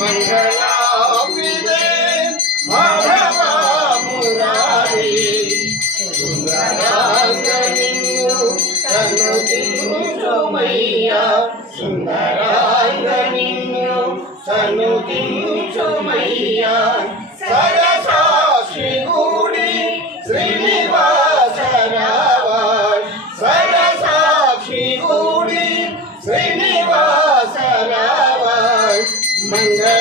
మంగళాభిదే మాధవ మురారి సుందరాంగనిన్ను సన్నుతించుమయ్యా సుందరాంగనిన్ను సన్నుతించుమయ్యా సరసాక్షి గుడి శ్రీనివాసరావాయ్ సరసాక్షి గుడి శ్రీనివాసరావాయ్ మంగళ